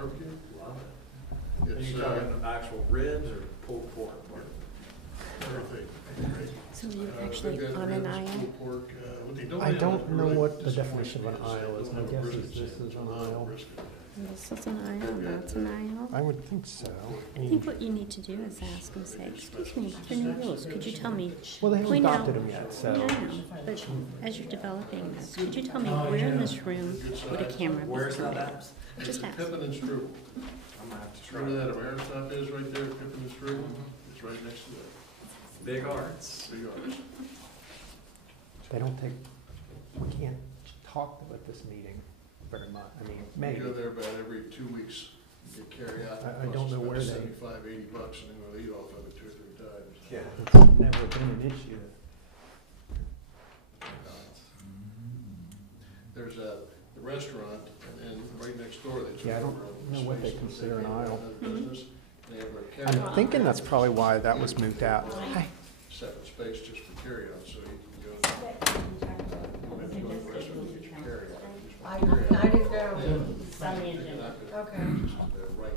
barbecue? Love it. Are It's, you talking actual ribs or pulled pork? everything. So you actually on an aisle? Pork, what they don't I have don't is know really what the disappointing definition of an is aisle they is. don't My have a guess is brisket this sandwich. is an They don't have a aisle. brisket. This is an aisle, and that's an aisle. I would think so. I think what you need to do is ask and say, excuse me, for new rules, could you tell me, Well, they haven't point out, adopted them yet, so. yeah, I know, but as you're developing this, could you tell me where in this room would a camera be Where's that permitted? at? Just ask. Pippin and Strudel. I'm gonna have to try. Remember that Ameristop is right there, Pippin and Strudel? It's right next to that. Big arts. Big arts. They don't take, we can't talk at this meeting very much. I mean, You maybe. go there about every 2 weeks, you get carry out. I don't know where they- 75, 80 bucks, and then we'll eat off of it 2 or 3 times. Yeah. It's never been an issue. There's the restaurant, and then right next door, they. Yeah, I don't know what they consider an aisle. Business. They have their I'm carry-out. thinking that's probably why that was moved out. Hi. Separate space just for carry-out, so you can go, maybe go to the restaurant and get your carry-out. I didn't know. You're not gonna- Okay. just, right.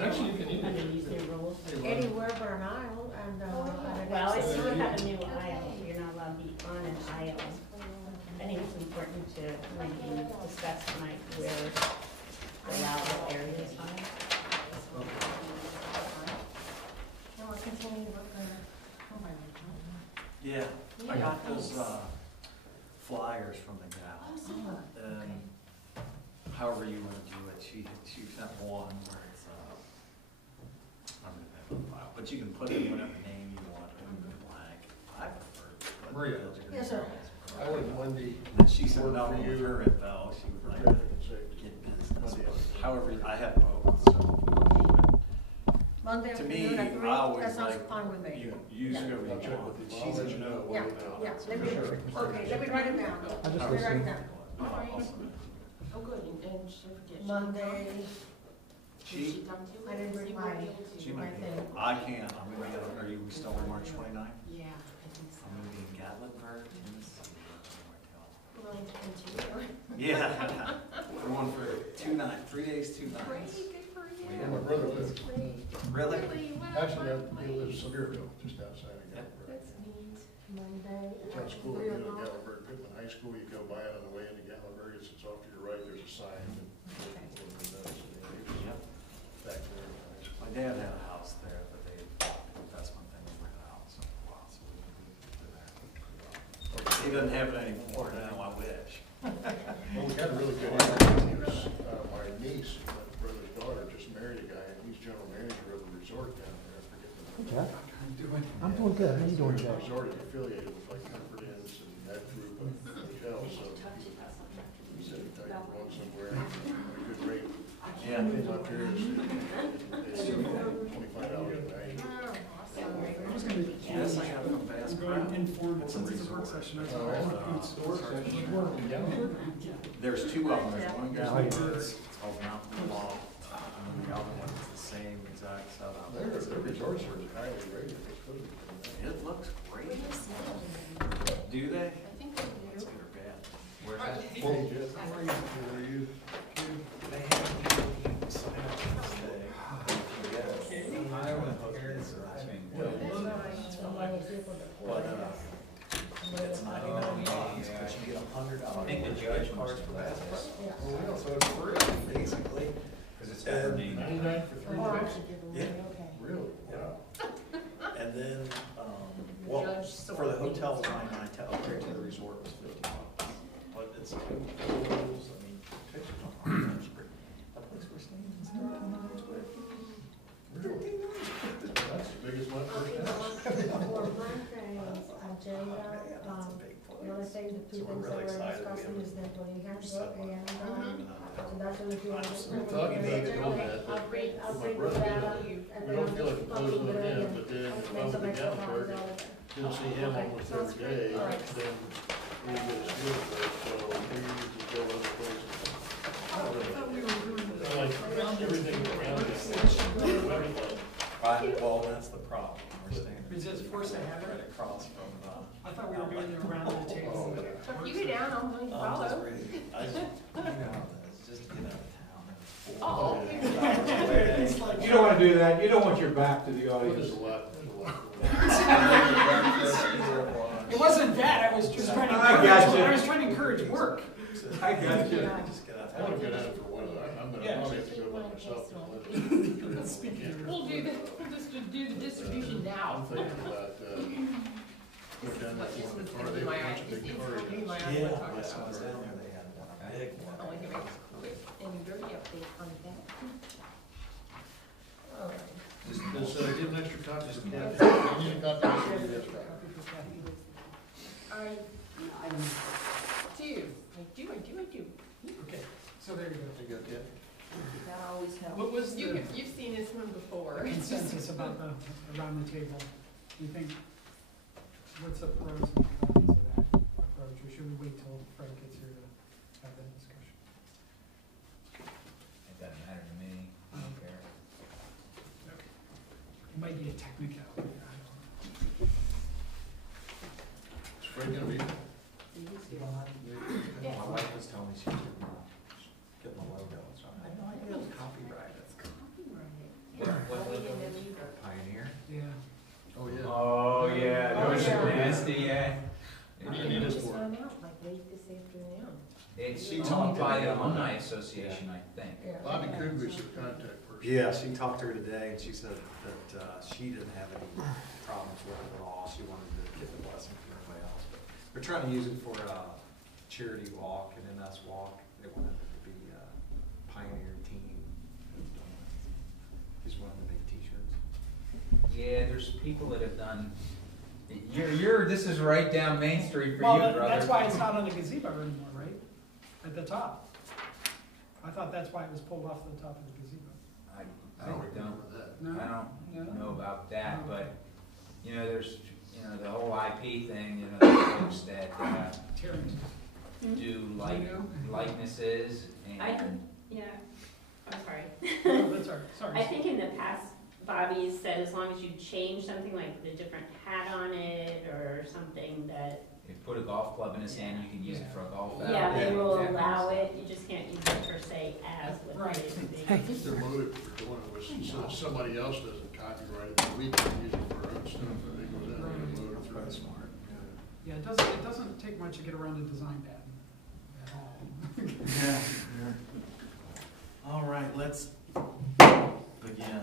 Actually, you can eat it. Anywhere but an aisle, and, Well, I still have a new aisle, you're not allowed to be on an aisle. I think it's important to maybe discuss tonight where allowable areas are. Yeah, I got those flyers from the gal. And however you want to do it, she sent one where it's, I'm gonna have a file, but you can put in whatever name you want, in blank. I prefer to put Maria. Yes, sir. I wouldn't Monday. And she said, work no, for with you her info, she would for like traffic to and safety. get business. Monday. However, I have both, so. Monday To me, afternoon at 3, I always that sounds like, fine with me. you use Yeah. whoever you I'll check want. with you. She's I'll let in you know. know. Yeah, yeah, let me, okay, let me write it down. I just Let me write it listened. down. Oh, good, and she forget. Monday, She, I didn't bring my, she my might be, thing. I can't, I'm gonna get, are you still on March 29th? Yeah, I think so. I'm gonna be in Gatlinburg, Tennessee. Well, and two. Yeah, we're going for 2 nights, 3 days, 2 nights. Great, good for you. Yeah. My brother lives, Really? Wow, actually, fun. he lives in Sevierville, just outside of Gatlinburg. That's neat. Monday It's at on school, 3 you know, o'clock. Gatlinburg, Pittman High School, you go by it on the way into Gatlinburg, it's off to your right, there's a sign. and- Yep. Back there. in high My school. dad had a house there, but they, the investment thing over the house in a while, so we moved to there. He doesn't have it anymore now, I wish. Well, we got a really good interview. My niece, my brother's daughter, just married a guy, and he's general manager of a resort down there, I forget the Hey, name. Jack. I'm doing good. How you doing, The Jack? resort is affiliated with like Comfort Inns and that group of hotels, so he said he thought he'd gone somewhere at a good rate. Yeah. Came up here, it's $25 a night. Yes, I got from Bass Pro. Informal, It's a since it's a work resort. session, I thought all the food stores There's 2 of them, there's one in Yeah, how you Gatlinburg, doing? it's called Mountain Law, and then the other one is the same exact setup. Their resorts are highly rated. It's supposed to be. It looks great. Do they? I think they That's do. good or bad? Where's that? Hey, Jeff, how are you? How are you? They have meetings, I have to stay. Yes. Iowa hotels are driving. But, it's $99, but you get $100 gift cards for Bass Pro. Yeah. So it's free, basically. Cause it's every 99 for 3 Oh, days? actually, Yeah. okay. Really? Yeah. And then, well, for the hotel, $99 to upgrade to the resort was $50. But it's 2 pools, I mean, pictures on it. That place we're staying in is 1,300 square feet. Really? That's the biggest one first house. For my things, Jada, That's a big place. one of the things, the two So we're things that really we're excited. discussing is the employee handbook and, So that's what we want to do. We thought you needed to know that, I'll but bring, I'll my bring brother, that you up. know, and we then don't I'll feel like just closing probably it do in, and but then I'll if make I'm some in extra Gatlinburg, copies of it. didn't see him almost every day, All right. then we get a school break, so we usually go other places. Like, everything around us. Right, well, that's the problem. We're staying. Is it forced to have it? Right across from, I thought we were doing it around the table. You go down, I'll I'm just follow. ready. just to get out of town. Oh. You don't wanna do that, you don't want your back to the What audience. is a lot? It wasn't that, I was just trying to I encourage, got you. I was trying to encourage work. I got you. Just get out I want to get out for one of them. I'm gonna, Yeah. I'll have to go by myself. We'll just do the distribution I'm now. thinking about, go down that This one was car, gonna they be have my, a bunch of it's big gonna be cars. my, Yeah, I talked last time I about. was down there, they had one big one. Oh, I can make a quick and dirty update on that. All right. Just, get an extra copy for Kathy. You need a copy of this, yes, right. I do. Okay, so there you go. You got that? That always helps. What was the You've seen this one before. consensus about around the table? Do you think, what's the pros and cons of that approach, or should we wait till Fred gets here to have that discussion? It doesn't matter to me, I don't care. It might be a technicality, I don't know. Is Fred gonna be? Yeah. My wife was telling me she was getting the logo, so I had no idea it was copyrighted. What We logo? didn't either. Pioneer. Yeah. Oh, yeah. Oh, yeah, Oh, those yeah. are nasty, yeah. What do you need it Just for? found out like late this afternoon. It's She owned talked by to the me. alumni association, I think. Bobby Kugler's the contact person. Yeah, she talked to her today, and she said that she didn't have any problems with it at all. She wanted to get the blessing from everybody else. But they're trying to use it for a charity walk, an MS walk. They wanted it to be a pioneer team. Just wanted to make T-shirts. Yeah, there's people that have done, this is right down Main Street for you, Well, brother. that's why it's not on the gazebo anymore, right? At the top. I thought that's why it was pulled off the top of the gazebo. I I don't don't, remember that. No? I don't No? know about that, No. but, there's, the whole IP thing, the folks that, Terrence. do likenesses I, and. yeah, I'm sorry. Oh, that's all right, sorry. I think in the past, Bobby said as long as you change something like the different hat on it or something that, If you put a golf club in his hand, you can use it for a golf ball. yeah, they will exactly. allow it, you just can't use it per se as with Right. the I think their motive for doing it was so that somebody else doesn't copyright it, that we can use it for our own stuff. I think it was that motive That's for probably it. smart. Yeah, it doesn't take much to get around the design pattern at all. Yeah. All right, let's begin.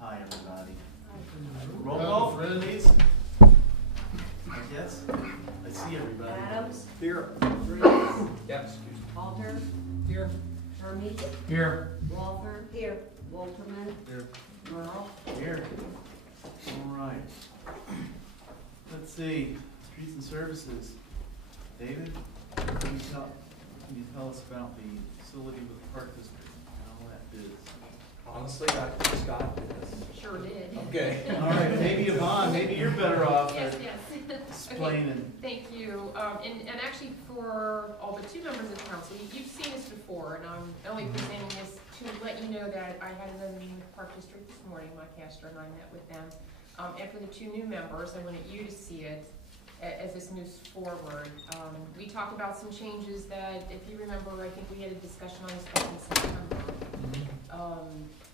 Hi, everybody. Roll call, please. I guess. I see everybody. Adams, Here. Bruce, Yep. Alter, Here, Hermes, Here. Walter. Here. Wolterman. Here. Merle. Here. All right. Let's see, streets and services. David, can you tell us about the facility with the park district and all that is? Honestly, I just got this. Sure did. Okay, all right, maybe Yvonne, maybe you're better off Yes, at yes. explaining. Thank you. And actually for all but two members of council, you've seen this before, and I'm only presenting this to let you know that I had another meeting with the Park District this morning. My pastor and I met with them. And for the two new members, I wanted you to see it as this moves forward. We talked about some changes that, if you remember, I think we had a discussion on this back in September.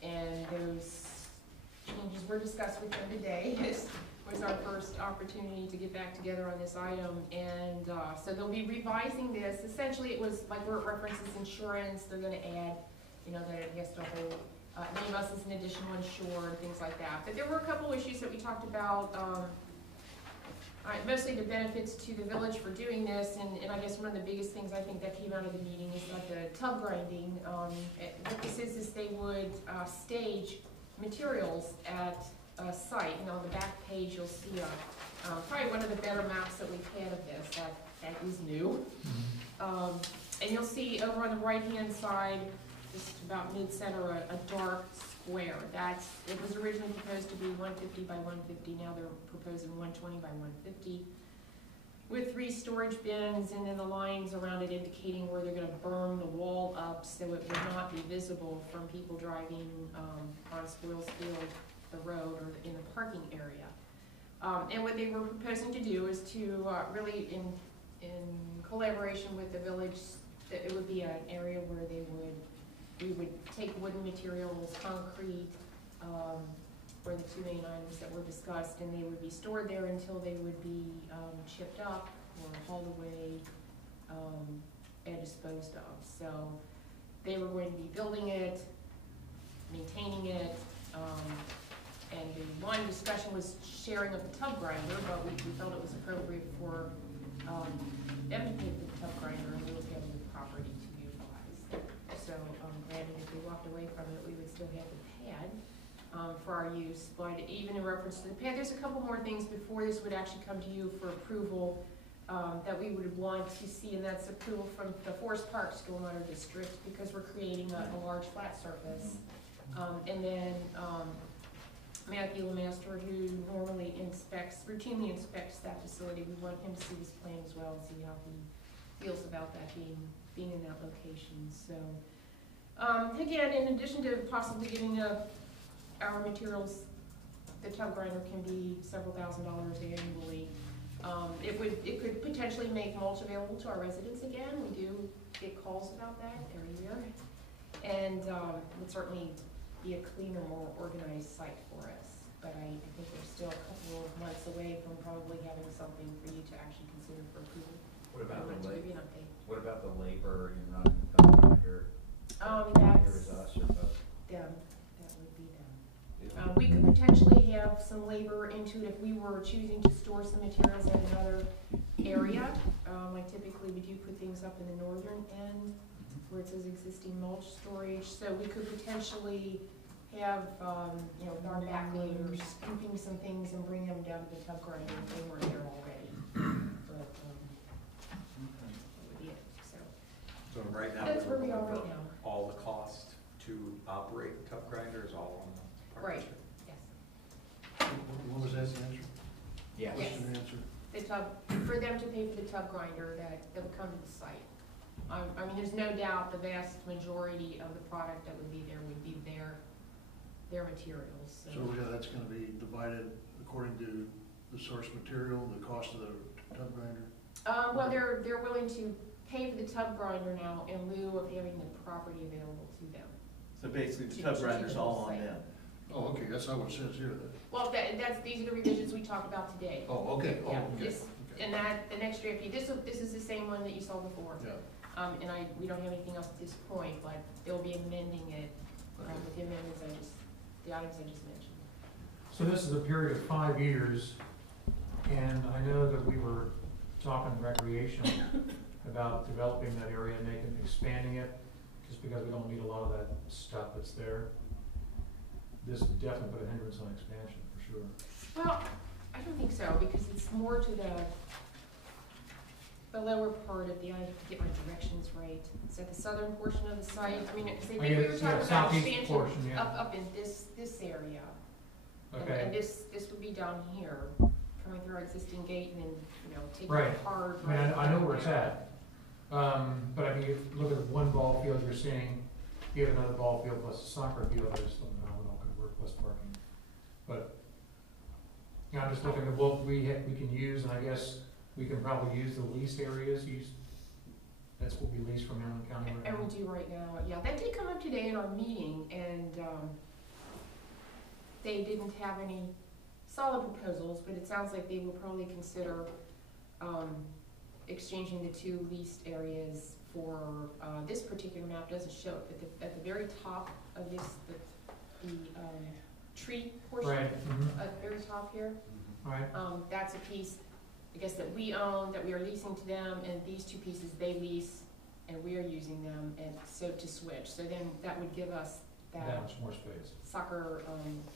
And those changes were discussed with them today. This was our first opportunity to get back together on this item. And so they'll be revising this. Essentially, it was like where it references insurance, they're gonna add, that it has to hold, name us as an additional insured, things like that. But there were a couple issues that we talked about, mostly the benefits to the village for doing this, and I guess one of the biggest things I think that came out of the meeting is that the tub grinding, what this is they would stage materials at a site, and on the back page you'll see probably one of the better maps that we've had of this, that is new. And you'll see over on the right-hand side, just about mid-center, a dark square. It was originally proposed to be 150 by 150, now they're proposing 120 by 150, with 3 storage bins, and then the lines around it indicating where they're gonna berm the wall up so it would not be visible from people driving on Spoils Field, the road, or in the parking area. And what they were proposing to do is to really in collaboration with the village, that it would be an area where we would take wooden materials, concrete, were the two main items that were discussed, and they would be stored there until they would be chipped up or hauled away and disposed of. So they were going to be building it, maintaining it, and the one discussion was sharing of the tub grinder, but we felt it was appropriate for them to pay for the tub grinder and we would give them the property to utilize. So granted, if we walked away from it, we would still have the pad for our use, but even in reference to the pad, there's a couple more things before this would actually come to you for approval that we would want to see, and that's approval from the Forest Park Stormwater District, because we're creating a large flat surface. And then Matthew Lemaster, who normally routinely inspects that facility, we want him to see this plan as well and see how he feels about that being in that location. So again, in addition to possibly giving our materials, the tub grinder can be several $1,000s annually. It could potentially make mulch available to our residents again. We do get calls about that every year. And would certainly be a cleaner, more organized site for us. But I think we're still a couple of months away from probably having something for you to actually consider for approval. What about the labor? labor? What about the labor in running the tub grinder? That's us or both? them. That would be them. We could potentially have some labor into it if we were choosing to store some materials at another area. Like typically we do put things up in the northern end where it says existing mulch storage. So we could potentially have, with our backloaders, scooping some things and bring them down to the tub grinder if they weren't there already. But that would be it. So right now, That's where we are right now. all the cost to operate the tub grinder is all on the park Right. district? Yes. What was that answer? Yes. Question and answer? The tub, for them to pay for the tub grinder that would come to the site. I mean, there's no doubt the vast majority of the product that would be their materials. So yeah, that's gonna be divided according to the source material, the cost of the tub grinder? Well, they're willing to pay for the tub grinder now in lieu of having the property available to them. So basically, the tub grinder's all on them. Oh, okay, that's not what it says here then. Well, these are the revisions we talked about today. Oh, okay, oh, Yeah, okay. this, and that, the next draft, this is the same one that you saw before. Yeah, And we don't have anything else at this point, but they'll be amending it okay. with the amendments the items I just mentioned. So this is a period of 5 years, and I know that we were talking recreation about developing that area, expanding it, just because we don't need a lot of that stuff that's there. This would definitely put a hindrance on expansion, for sure. Well, I don't think so, because it's more to the lower part of I have to get my directions right. It's at the southern portion of the site. I mean, because I think we were talking about southeast expansion portion, yeah. up in this area. And Okay, this would be down here, coming through our existing gate and then, taking Right. a hard. I mean, right I know down where it's there. at. But I mean, if you look at one ball field, you're seeing, you have another ball field plus a soccer field, there's something I don't know, could work plus parking. But, I'm just looking at what we can use, and I guess we can probably use the leased areas, that's what we lease from Hamlin County right And now. we do right now, yeah. That did come up today in our meeting, and they didn't have any solid proposals, but it sounds like they will probably consider exchanging the two leased areas for, this particular map doesn't show it, but at the very top of this, the tree portion, Right, mhm, at the very top here, right, that's a piece, I guess, that we own, that we are leasing to them, and these two pieces they lease, and we are using them, and so to switch. So then that would give us that that much more space, soccer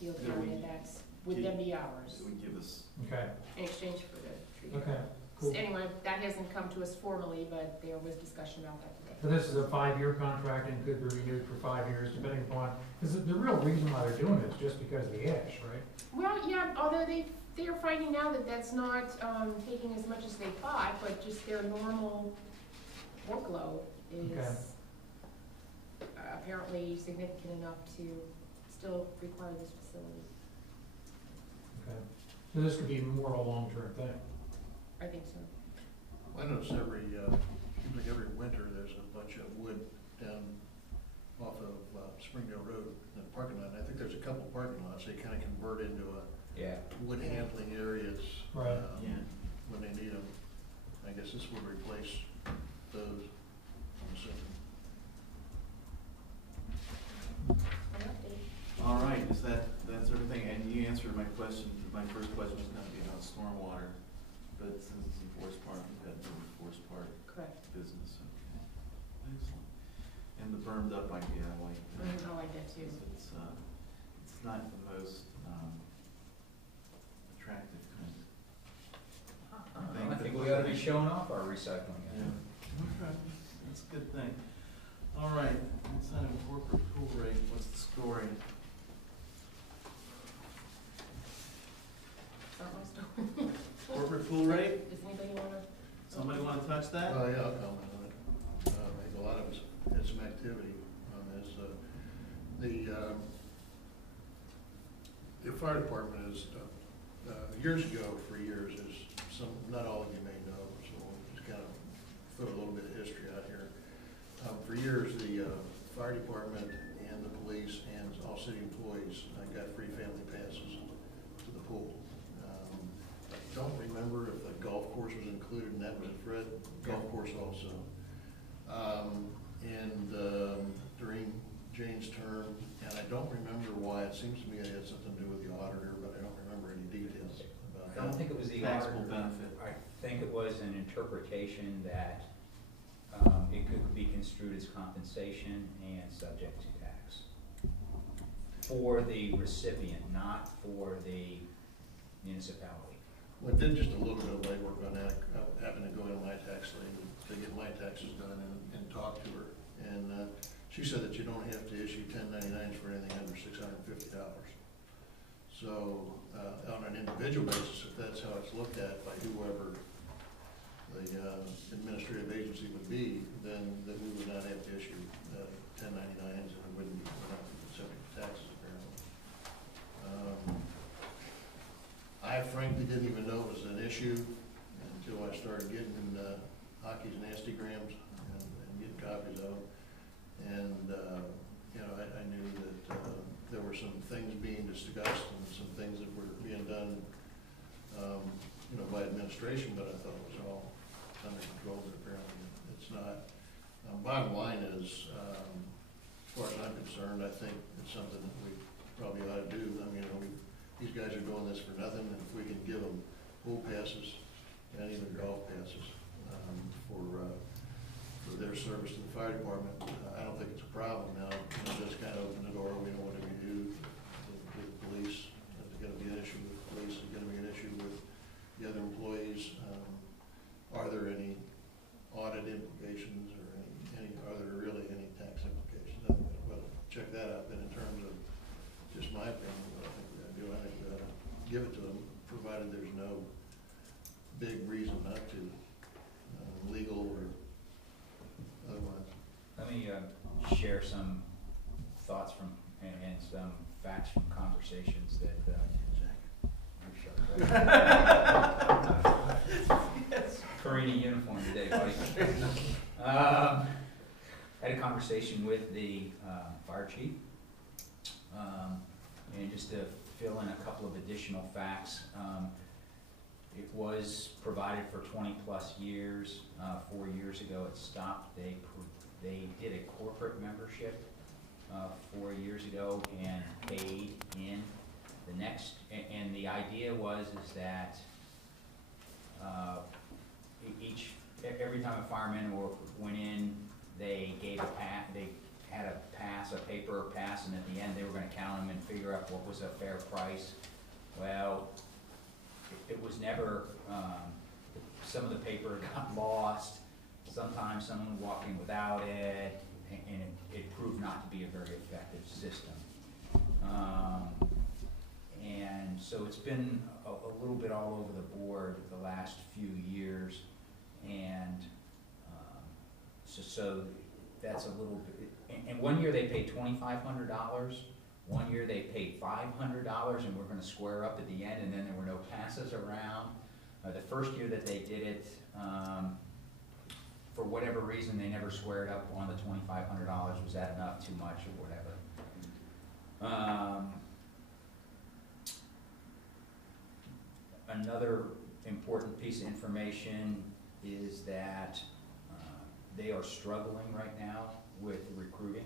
field Yeah, area would then be ours It would give us, okay, in exchange for the tree. okay, cool. Anyway, that hasn't come to us formally, but there was discussion about that today. So this is a 5-year contract and could be renewed for 5 years, depending upon, because the real reason why they're doing it is just because of the ash, right? Well, yeah, although they are finding now that that's not taking as much as they thought, but just their normal workload is Okay. Apparently significant enough to still require this facility. Okay, so this could be more of a long-term thing. I think so. I notice seems like every winter, there's a bunch of wood down off of Springdale Road in the parking lot. And I think there's a couple parking lots, they kind of convert into wood handling areas. Right. When they need them. I guess this would replace those, I'm assuming. All right, that's everything, and you answered my question. My first question was gonna be about stormwater, but since it's in Forest Park, you've got the Forest Park Correct. business, okay. Excellent. And the burned up idea, I like that. I like that too. It's not the most, attractive kind of thing. I think we ought to be showing off our recycling. Yeah, okay, that's a good thing. All right, inside of corporate pool rate, what's the story? Corporate pool rate? Does anybody wanna? Somebody wanna touch that? Yeah, I'll comment on it. I think a lot of us had some activity on this. The fire department is, years ago, for years, as not all of you may know, so we'll just kind of throw a little bit of history out here. For years, the fire department and the police and all city employees got free family passes to the pool. I don't remember if the golf course was included in that, but Fred, golf course also. During Jane's term, and I don't remember why, it seems to me it had something to do with the auditor, but I don't remember any details about I that. don't think it was the Taxable auditor. benefit. I think it was an interpretation that it could be construed as compensation and subject to tax for the recipient, not for the municipality. Well, I did just a little bit of legwork on that. I happened to go into my tax thing to get my taxes done and talk to her. And she said that you don't have to issue 1099s for anything under $650. So on an individual basis, if that's how it's looked at by whoever the administrative agency would be, then we would not have to issue 1099s, and we wouldn't be subject to taxes apparently. I frankly didn't even know it was an issue until I started getting hockey's nasty grams and getting copies of them. And, I knew that there were some things being discussed and some things that were being done, by administration, but I thought it was all under control, but apparently it's not. Bottom line is, as far as I'm concerned, I think it's something that we probably ought to do. I mean, these guys are doing this for nothing, and if we can give them pool passes and even golf passes for their service to the fire department, I don't think it's a problem. Now, just kind of open the door. We know what do we do with the police. There's going to be an issue with the police. There's going to be an issue with the other employees. Are there any audit implications or are there really any tax implications? Well, check that out. But in terms of just my opinion, what I think we got to do, I think we ought to give it to them, provided there's no big reason not to, legal or otherwise. Let me share some thoughts from and some facts from conversations that Karina uniform today, buddy. Had a conversation with the fire chief, and just to fill in a couple of additional facts. It was provided for 20 plus years. 4 years ago it stopped. They did a corporate membership 4 years ago and paid in the next, and the idea was is that every time a fireman went in, they gave they had a paper pass, and at the end they were going to count them and figure out what was a fair price. Well, it was never, some of the paper got lost. Sometimes someone walked in without it, and it proved not to be a very effective system. And so it's been a little bit all over the board the last few years, and so that's a little bit. And 1 year they paid $2,500. 1 year they paid $500, and we're going to square up at the end, and then there were no passes around. The first year that they did it, for whatever reason, they never squared up on the $2,500. Was that enough, too much, or whatever? Another important piece of information is that they are struggling right now with recruiting.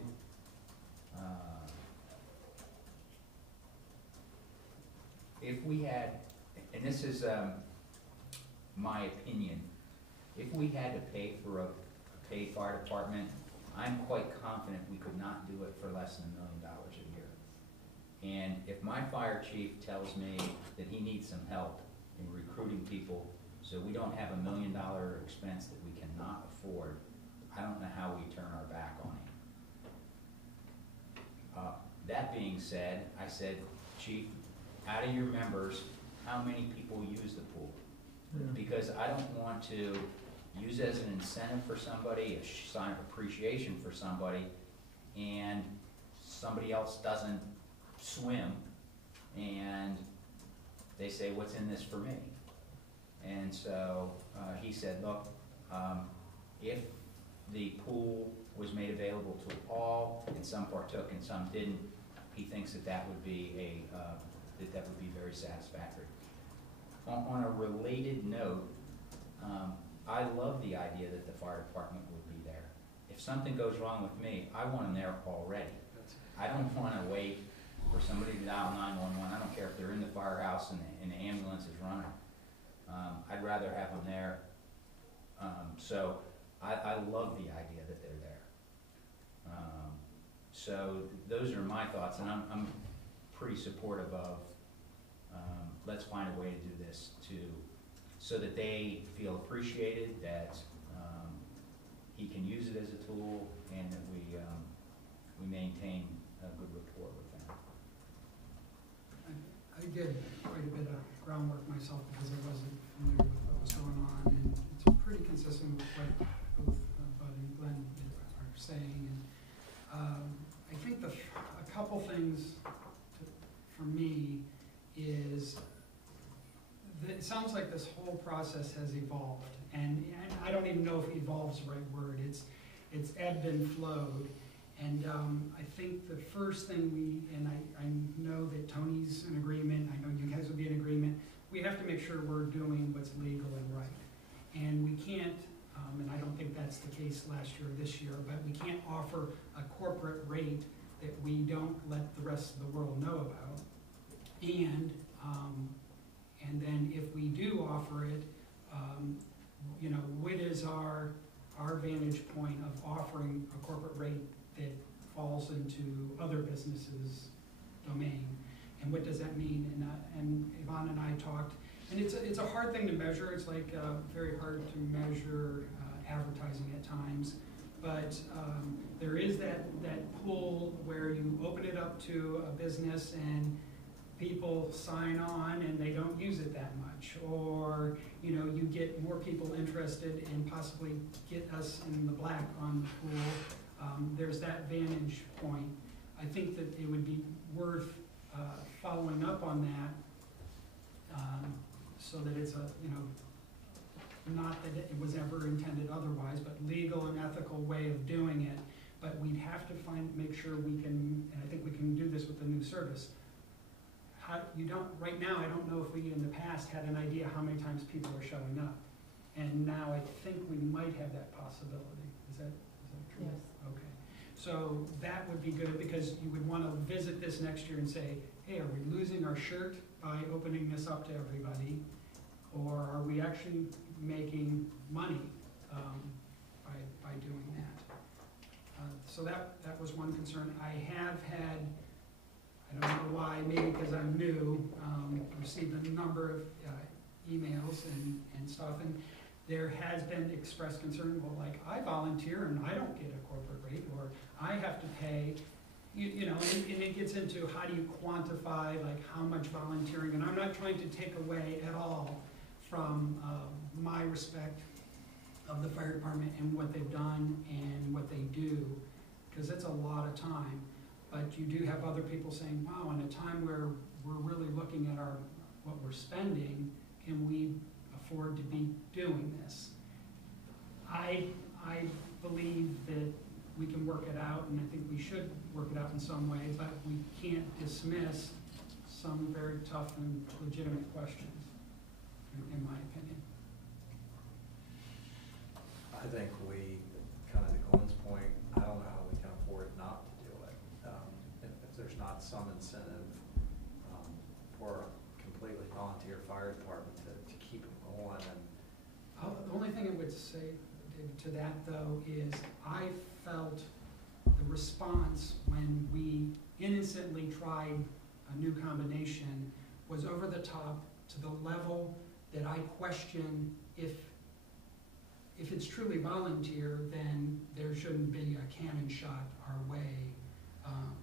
If we had, and this is my opinion, if we had to pay for a paid fire department, I'm quite confident we could not do it for less than $1 million a year. And if my fire chief tells me that he needs some help in recruiting people, so we don't have $1 million expense that we cannot afford, I don't know how we turn our back on him. That being said, I said, Chief, out of your members, how many people use the pool? Because I don't want to use it as an incentive for somebody, a sign of appreciation for somebody, and somebody else doesn't swim, and they say, what's in this for me? And so he said, look, if the pool was made available to all, and some partook and some didn't, he thinks that that would be that would be very satisfactory. On a related note, I love the idea that the fire department would be there. If something goes wrong with me, I want them there already. I don't want to wait for somebody to dial 911. I don't care if they're in the firehouse and the ambulance is running. I'd rather have them there. So I love the idea that they're there. So those are my thoughts, and I'm pretty supportive of let's find a way to do this so that they feel appreciated, that he can use it as a tool, and that we maintain a good rapport with them. I did quite a bit of groundwork myself because I wasn't familiar with what was going on, and it's pretty consistent with what both Bud and Glenn are saying. And I think a couple things for me is that it sounds like this whole process has evolved, and I don't even know if evolve's the right word. It's ebbed and flowed. And I think the first thing and I know that Tony's in agreement, I know you guys will be in agreement, we have to make sure we're doing what's legal and right. And we can't, and I don't think that's the case last year or this year, but we can't offer a corporate rate that we don't let the rest of the world know about. And then if we do offer it, you know, what is our vantage point of offering a corporate rate that falls into other businesses' domain, and what does that mean? And Yvonne and I talked, and it's a hard thing to measure. It's like very hard to measure advertising at times, but there is that pool where you open it up to a business and people sign on and they don't use it that much, or you know, you get more people interested and possibly get us in the black on the pool. There's that vantage point. I think that it would be worth following up on that, so that it's a, you know, not that it was ever intended otherwise, but legal and ethical way of doing it. But we'd have to make sure we can, and I think we can do this with the new service. Right now, I don't know if we in the past had an idea how many times people are showing up. And now I think we might have that possibility. Is that true? Yes. Okay. So that would be good, because you would want to visit this next year and say, hey, are we losing our shirt by opening this up to everybody? Or are we actually making money by doing that? So that was one concern. I have had, I don't know why, maybe because I'm new, received a number of emails and stuff, and there has been expressed concern, well, like, I volunteer and I don't get a corporate rate, or I have to pay, you know, and it gets into how do you quantify, like, how much volunteering, and I'm not trying to take away at all from my respect of the fire department and what they've done and what they do, because it's a lot of time. But you do have other people saying, wow, in a time where we're really looking at what we're spending, can we afford to be doing this? I I believe that we can work it out, and I think we should work it out in some ways, but we can't dismiss some very tough and legitimate questions, in my opinion. I think we, kind of to Glenn's point, I don't know how we can afford not to do it. If there's not some incentive for a completely volunteer fire department to keep it going. And The only thing I would say to that, though, is I felt the response when we innocently tried a new combination was over the top to the level that I question if it's truly volunteer, then there shouldn't be a cannon shot our way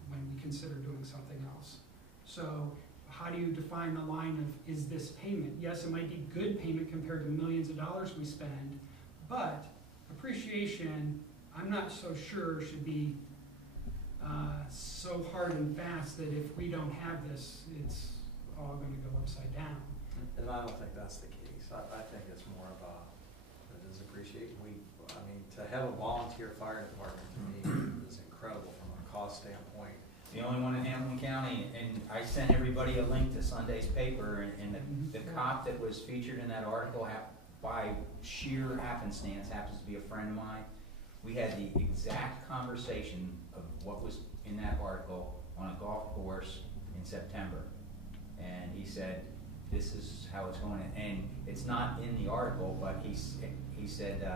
when we consider doing something else. So how do you define the line of, is this payment? Yes, it might be good payment compared to millions of dollars we spend, but appreciation, I'm not so sure should be so hard and fast that if we don't have this, it's all going to go upside down. And I don't think that's the case. I think it's more of it is appreciated. I mean, to have a volunteer fire department to me is incredible from a cost standpoint. The only one in Hamilton County, and I sent everybody a link to Sunday's paper, and the cop that was featured in that article, by sheer happenstance, happens to be a friend of mine. We had the exact conversation of what was in that article on a golf course in September. And he said, this is how it's going to end. It's not in the article, but he said,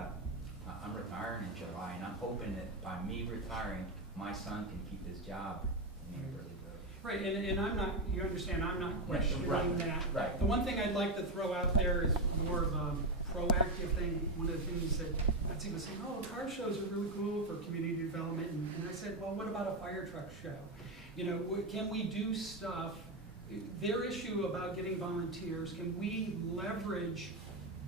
I'm retiring in July, and I'm hoping that by me retiring, my son can keep his job. And he really did. Right, and I'm not, you understand, I'm not questioning that. Right. The one thing I'd like to throw out there is more of a proactive thing. One of the things that Betsy was saying, oh, car shows are really cool for community development. And I said, well, what about a fire truck show? You know, can we do stuff? Their issue about getting volunteers, can we leverage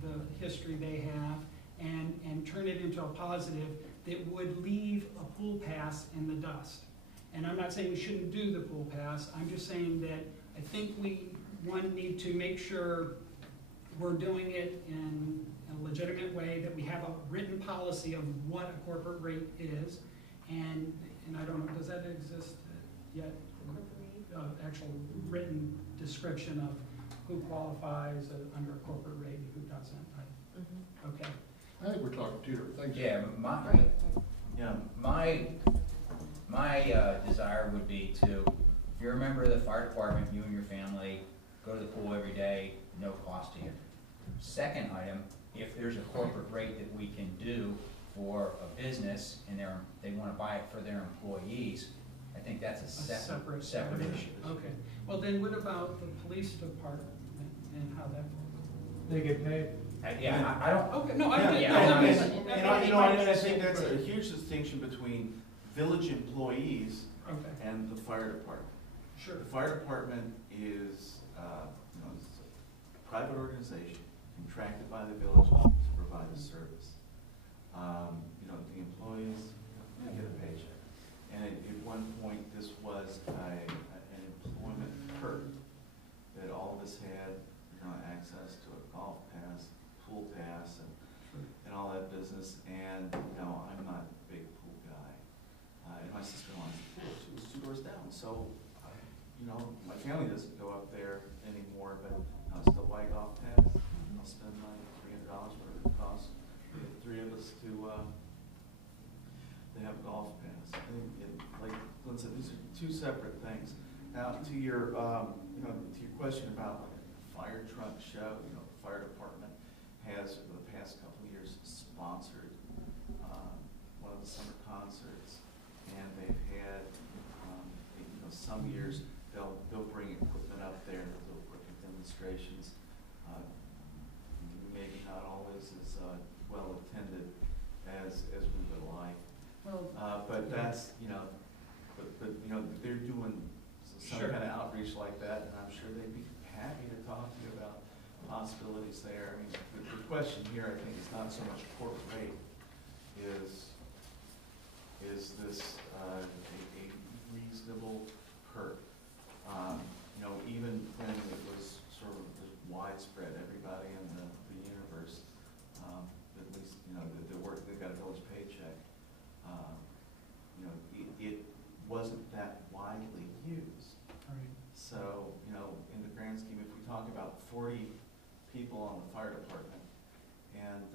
the history they have and turn it into a positive that would leave a pool pass in the dust? And I'm not saying we shouldn't do the pool pass. I'm just saying that I think we, one, need to make sure we're doing it in a legitimate way, that we have a written policy of what a corporate rate is. And I don't know, does that exist yet? Actual written description of who qualifies under a corporate rate and who doesn't. Okay. I think we're talking two different things. Yeah, my desire would be to, if you're a member of the fire department, you and your family go to the pool every day, no cost to you. Second item, if there's a corporate rate that we can do for a business and they want to buy it for their employees, I think that's a separate issue. Okay. Well, then what about the police department and how that works? They get paid. I don't. Okay, no, I Yeah, get and I think that's a huge distinction between village employees and the fire department. Sure. The fire department is, it's a private organization contracted by the village to provide the service. The employees get a paycheck. And at one point, this was an employment perk that all of us had, access to a golf pass, pool pass, and all that business. And I'm not a big pool guy. And my sister-in-law has a pool. She was 2 doors down. So, my family doesn't go up there anymore, but I'll still buy a golf pass. I'll spend my $300, whatever it costs, for the 3 of us to have a golf pass. And like Glenn said, these are 2 separate things. Now, to your to your question about fire truck show, the fire department has, for the past couple of years, sponsored one of the summer concerts, and they've had some years they'll bring equipment up there, they'll equipment demonstrations. Maybe not always as well attended as we would like. Well, but that's but they're doing some kind of outreach like that, and I'm sure they'd be happy to talk to you about possibilities there. I mean, the question here, I think, is not so much corporate rate, is this a reasonable perk? Even when it was sort of widespread, everybody in the universe, at least, the work, they've got a village pay talking about 40 people on the fire department. And